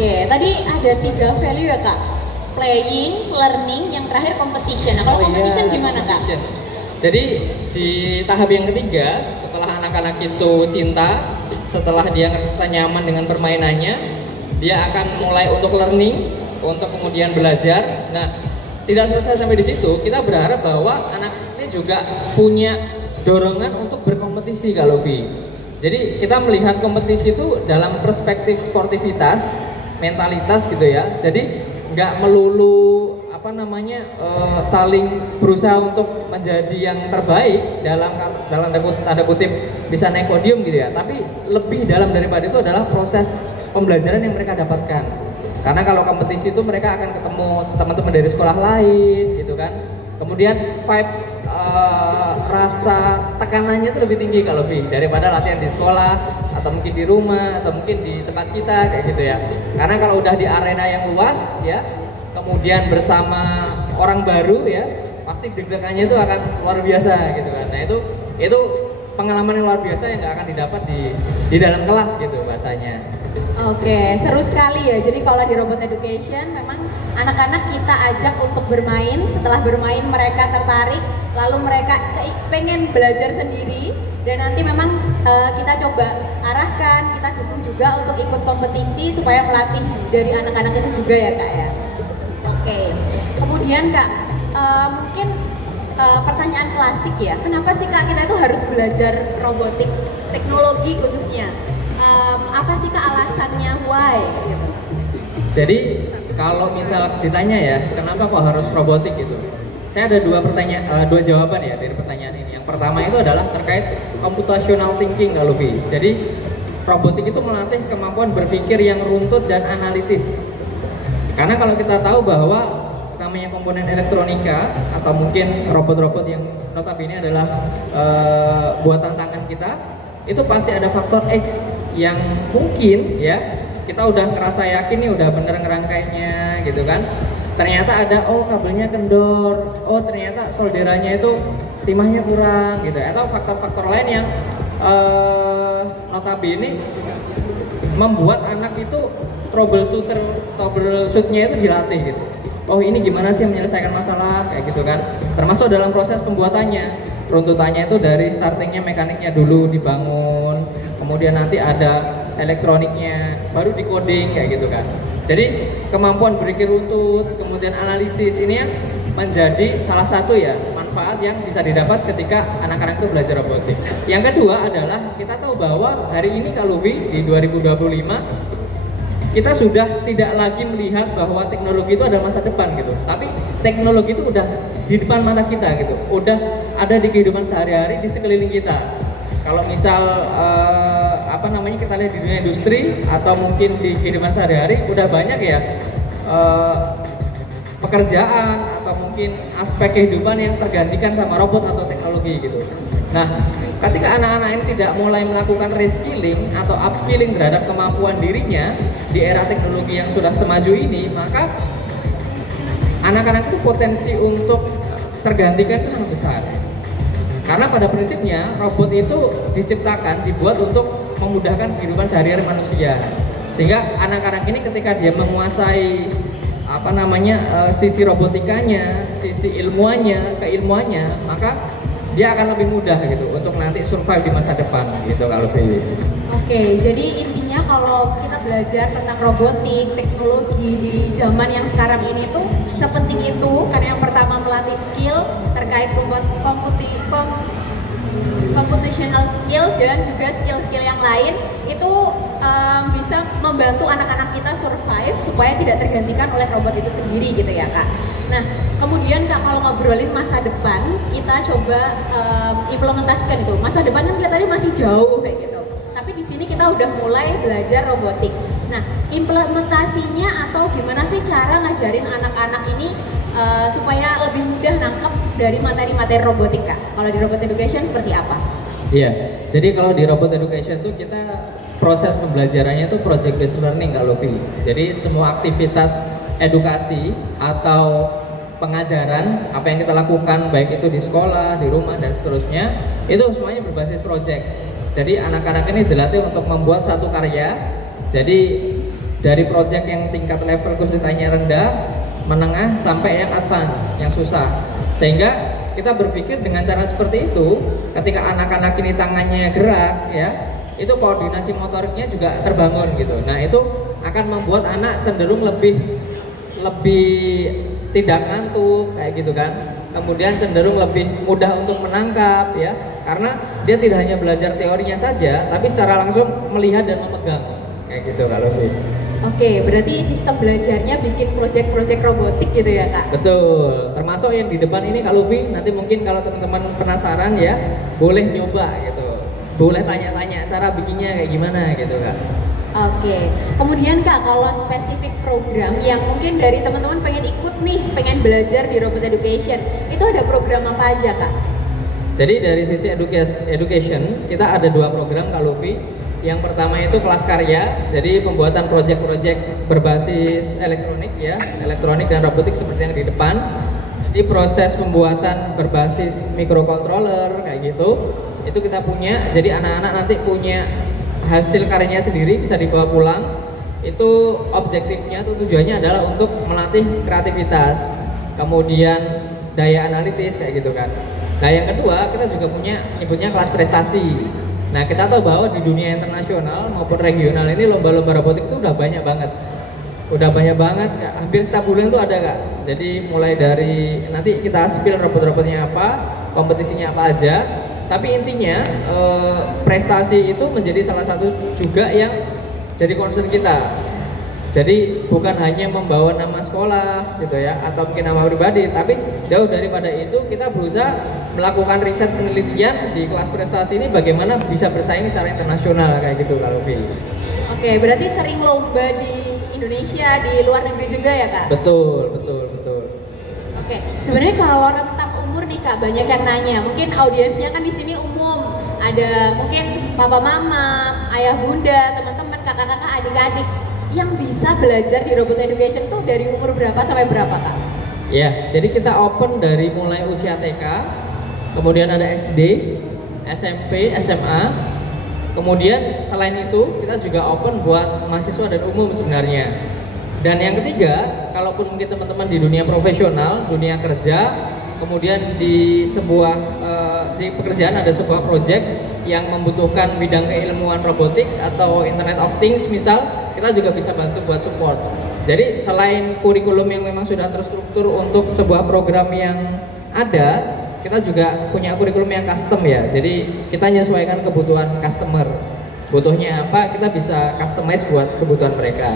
Oke, tadi ada 3 value ya Kak. Playing, learning, yang terakhir competition. Nah, kalau competition gimana Kak? Jadi di tahap yang ketiga, setelah anak-anak itu cinta, setelah dia ngerasa nyaman dengan permainannya, dia akan mulai untuk learning, untuk kemudian belajar. Nah, tidak selesai sampai di situ, kita berharap bahwa anak ini juga punya dorongan untuk berkompetisi Kak Lovi. Jadi kita melihat kompetisi itu dalam perspektif sportivitas, mentalitas gitu ya. Jadi nggak melulu saling berusaha untuk menjadi yang terbaik dalam tanda kutip bisa naik podium gitu ya. Tapi lebih dalam daripada itu adalah proses pembelajaran yang mereka dapatkan. Karena kalau kompetisi itu mereka akan ketemu teman-teman dari sekolah lain gitu kan. Kemudian vibes rasa tekanannya itu lebih tinggi kalau daripada latihan di sekolah atau mungkin di rumah atau mungkin di tempat kita kayak gitu ya. Karena kalau udah di arena yang luas ya, kemudian bersama orang baru ya, pasti deg-degannya itu akan luar biasa gitu kan. Nah itu pengalaman yang luar biasa yang nggak akan didapat di dalam kelas gitu bahasanya. Oke, seru sekali ya. Jadi kalau di Robot Education memang anak-anak kita ajak untuk bermain. Setelah bermain mereka tertarik, lalu mereka pengen belajar sendiri. Dan nanti memang kita coba arahkan, kita dukung juga untuk ikut kompetisi supaya melatih dari anak-anak itu juga ya Kak ya. Oke, kemudian Kak, mungkin pertanyaan klasik ya, kenapa sih Kak kita itu harus belajar robotik, teknologi khususnya? Apa sih Kak alasannya, why gitu? Jadi kalau misal ditanya ya, kenapa kok harus robotik gitu? Saya ada dua jawaban ya dari pertanyaan ini. Yang pertama itu adalah terkait computational thinking Kak Luffy. Jadi robotik itu melatih kemampuan berpikir yang runtut dan analitis. Karena kalau kita tahu bahwa namanya komponen elektronika atau mungkin robot-robot yang notabene adalah buatan tangan kita, itu pasti ada faktor X yang mungkin ya kita udah ngerasa yakin nih udah bener ngerangkainya gitu kan. Ternyata ada kabelnya kendor, ternyata solderannya itu timahnya kurang gitu, atau faktor-faktor lain yang notabene membuat anak itu troubleshootnya itu dilatih gitu. Oh ini gimana sih menyelesaikan masalah kayak gitu kan. Termasuk dalam proses pembuatannya, runtutannya itu dari startingnya mekaniknya dulu dibangun, kemudian nanti ada elektroniknya, baru decoding kayak gitu kan. Jadi kemampuan berpikir runtut, kemudian analisis ini yang menjadi salah satu ya manfaat yang bisa didapat ketika anak-anak itu belajar robotik. Yang kedua adalah kita tahu bahwa hari ini Kak Luffy di 2025 kita sudah tidak lagi melihat bahwa teknologi itu ada masa depan gitu. Tapi teknologi itu udah di depan mata kita gitu. Udah ada di kehidupan sehari-hari di sekeliling kita. Kalau misal kita lihat di dunia industri atau mungkin di kehidupan sehari-hari udah banyak ya pekerjaan atau mungkin aspek kehidupan yang tergantikan sama robot atau teknologi gitu. Nah, ketika anak-anak ini tidak mulai melakukan reskilling atau upskilling terhadap kemampuan dirinya di era teknologi yang sudah semaju ini, maka anak-anak itu potensi untuk tergantikan itu sangat besar. Karena pada prinsipnya robot itu diciptakan, dibuat untuk memudahkan kehidupan sehari-hari manusia. Sehingga anak-anak ini ketika dia menguasai sisi robotikanya, sisi keilmuannya, maka dia akan lebih mudah gitu untuk nanti survive di masa depan gitu kalau Oke, jadi intinya kalau kita belajar tentang robotik, teknologi di zaman yang sekarang ini tuh sepenting itu, karena yang pertama melatih skill terkait computational skill dan juga skill-skill yang lain itu bisa membantu anak-anak kita survive supaya tidak tergantikan oleh robot itu sendiri gitu ya Kak. Nah kemudian Kak kalau ngobrolin masa depan kita coba implementasikan itu. Masa depan kan kelihatannya masih jauh kayak gitu. Tapi di sini kita udah mulai belajar robotik. Nah implementasinya atau gimana sih cara ngajarin anak-anak ini supaya lebih mudah nangkep dari materi-materi robotik Kak? Kalau di Robot Education seperti apa? Iya, jadi kalau di Robot Education tuh kita proses pembelajarannya itu project based learning Kak Lofi. Jadi semua aktivitas edukasi atau pengajaran apa yang kita lakukan baik itu di sekolah, di rumah dan seterusnya itu semuanya berbasis project. Jadi anak-anak ini dilatih untuk membuat satu karya. Jadi dari project yang tingkat level kesulitannya rendah, menengah, sampai yang advance, yang susah. Sehingga kita berpikir dengan cara seperti itu, ketika anak-anak ini tangannya gerak ya, itu koordinasi motoriknya juga terbangun gitu. Nah itu akan membuat anak cenderung lebih tidak ngantuk kayak gitu kan. Kemudian cenderung lebih mudah untuk menangkap ya, karena dia tidak hanya belajar teorinya saja, tapi secara langsung melihat dan memegang kayak gitu Kak Luffy. Oke, berarti sistem belajarnya bikin proyek-proyek robotik gitu ya Kak? Betul, termasuk yang di depan ini Kak Luffy, nanti mungkin kalau teman-teman penasaran ya, boleh nyoba gitu, boleh tanya-tanya cara bikinnya kayak gimana gitu Kak. Oke, kemudian Kak, kalau spesifik program yang mungkin dari teman-teman pengen ikut nih, pengen belajar di Robot Education, itu ada program apa aja Kak? Jadi dari sisi education, kita ada 2 program Kak Luffy. Yang pertama itu kelas karya, jadi pembuatan proyek-proyek berbasis elektronik ya, elektronik dan robotik seperti yang di depan. Jadi proses pembuatan berbasis microcontroller kayak gitu, itu kita punya. Jadi anak-anak nanti punya hasil karyanya sendiri, bisa dibawa pulang. Itu objektifnya, itu tujuannya adalah untuk melatih kreativitas, kemudian daya analitis kayak gitu kan. Nah yang kedua, kita juga punya nyebutnya kelas prestasi. Nah kita tahu bahwa di dunia internasional maupun regional ini lomba-lomba robotik itu udah banyak banget, hampir setiap bulan tuh ada Kak. Jadi mulai dari nanti kita spill robot-robotnya apa, kompetisinya apa aja. Tapi intinya prestasi itu menjadi salah satu juga yang jadi concern kita. Jadi bukan hanya membawa nama sekolah gitu ya, atau mungkin nama pribadi, tapi jauh daripada itu kita berusaha melakukan riset penelitian di kelas prestasi ini bagaimana bisa bersaing secara internasional kayak gitu kalau Luffy. Oke, berarti sering lomba di Indonesia, di luar negeri juga ya Kak? Betul. Oke, sebenarnya kalau rentang umur nih Kak, banyak yang nanya. Mungkin audiensnya kan di sini umum, ada mungkin papa mama, ayah bunda, teman-teman, kakak-kakak, adik-adik yang bisa belajar di Robot Education tuh dari umur berapa sampai berapa Kak? Ya, jadi kita open dari mulai usia TK, kemudian ada SD, SMP, SMA, kemudian selain itu kita juga open buat mahasiswa dan umum sebenarnya. Dan yang ketiga, kalaupun mungkin teman-teman di dunia profesional, dunia kerja, kemudian di di pekerjaan ada sebuah project yang membutuhkan bidang keilmuan robotik atau Internet of Things misal, kita juga bisa bantu buat support. Jadi selain kurikulum yang memang sudah terstruktur untuk sebuah program yang ada, kita juga punya kurikulum yang custom ya. Jadi kita menyesuaikan kebutuhan customer, butuhnya apa kita bisa customize buat kebutuhan mereka.